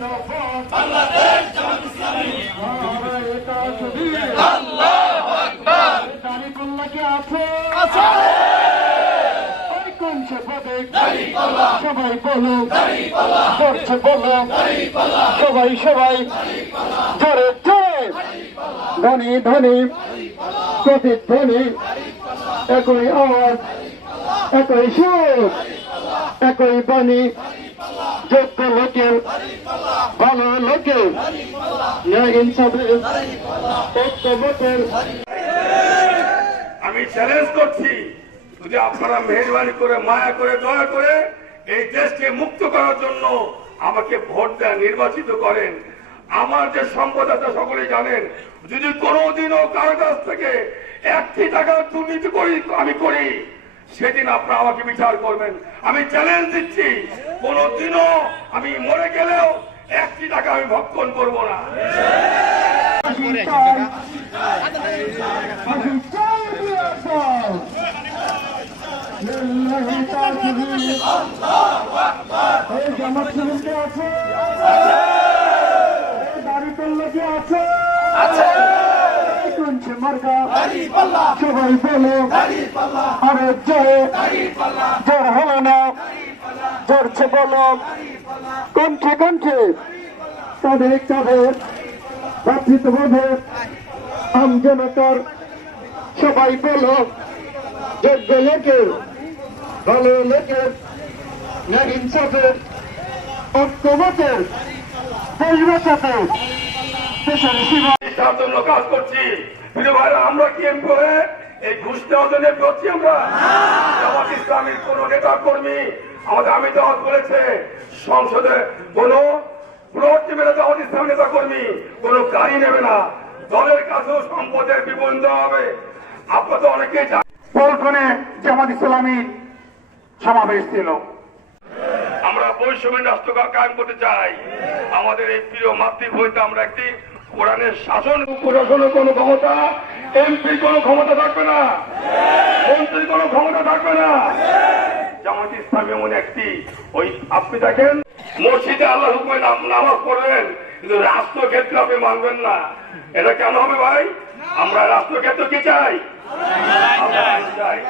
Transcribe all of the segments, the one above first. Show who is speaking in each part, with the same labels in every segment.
Speaker 1: জিন্দাবাদ সবাই বলো
Speaker 2: দাড়িপাল্লা
Speaker 1: করছে সবাই সবাই জোরে ধনী ধনী প্রতিধ্বনি একই আওয়াজ একই সুর একই বাণী যোগ্য ভালো
Speaker 3: আমি চ্যালেঞ্জ করছি, যদি আপনারা মেহরবানি করে, মায়া করে, দয়া করে এই দেশকে মুক্ত করার জন্য আমাকে ভোট দেন নির্বাচিত করেন। আমার যে সম্পদ আছে সকলেই জানেন, যদি কোনোদিনও কারও কাছ থেকে একটি টাকা দুর্নীতি করি, আমি করি, সেদিন আপনারা আমাকে বিচার করবেন। আমি চ্যালেঞ্জ দিচ্ছি কোনোদিনও আমি মরে গেলেও একটি টাকা আমি ভক্ষণ করব না
Speaker 1: সবাই বলো আরে জোরে জোর হলো না জোরছে বলো কণ্ঠে কণ্ঠে। কাঁধে কাঁধে ভাতৃত্ববোধে আমজনতার সবাই বলো যোগ্য লোকের ভালো লোকের ন্যায় ইনসাফের ঐক্যমতের পরিবেশতে
Speaker 3: তার জন্য কাজ করছি। প্রিয় ভাইরা আমরা কি এমপি হয়ে এই ঘুষ দেওয়ার জন্য এমপি হচ্ছি আমরা জামাত ইসলামীর কোন নেতা কর্মী আমাদের আমি দাওয়াত বলেছে সংসদে কোন জামাত ইসলামী নেতা কর্মী কোন গাড়ি নেবে না। দলের কাছেও সম্পদের বিবরণ দেওয়া হবে। আপনারা তো অনেকেই পল্টনে জামাত ইসলামী সমাবেশ ছিল। আমরা বৈষম্য রাষ্ট্র কায়েম করতে চাই। আমাদের এই প্রিয় মাতৃভূমিতে আমরা একটি কোরআনের শাসন প্রশাসনের কোনো ক্ষমতা এমপি কোনো ক্ষমতা থাকবে না। মন্ত্রীর কোনো ক্ষমতা থাকবে না। জামাত ইসলাম এমন একটি, ওই আপনি দেখেন, মসজিদে আল্লাহ নাম- নামাজ পড়বেন, কিন্তু রাষ্ট্রক্ষেত্রে আপনি মানবেন না। এটা কেন হবে ভাই? আমরা রাষ্ট্রক্ষেত্র কি চাই? চাই।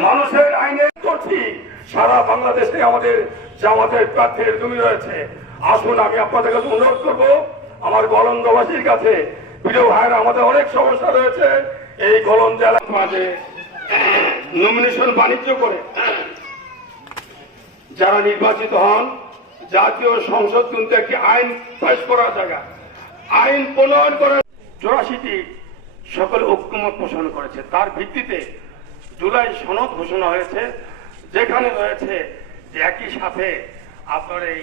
Speaker 3: মানুষের আইনে করছি সারা বাংলাদেশে আমাদের জামাতের প্রার্থীর জমি রয়েছে। আসুন, আমি আপনাদের কাছে অনুরোধ করব, আমার গলন্দবাসীর কাছে। প্রিয় ভাইয়ের, আমাদের অনেক সমস্যা রয়েছে। এই গলন জেলার মাঝে নমিনেশন বাণিজ্য করে। যারা নির্বাচিত হন, জাতীয় সংসদ কিন্তু একটি আইন পাশ করার জায়গা। আইন প্রণয়ন করার চৌরাশিটি সকল ঐক্যমত পোষণ করেছে। তার ভিত্তিতে জুলাই সনদ ঘোষণা হয়েছে, যেখানে রয়েছে যে একই সাথে আপনার এই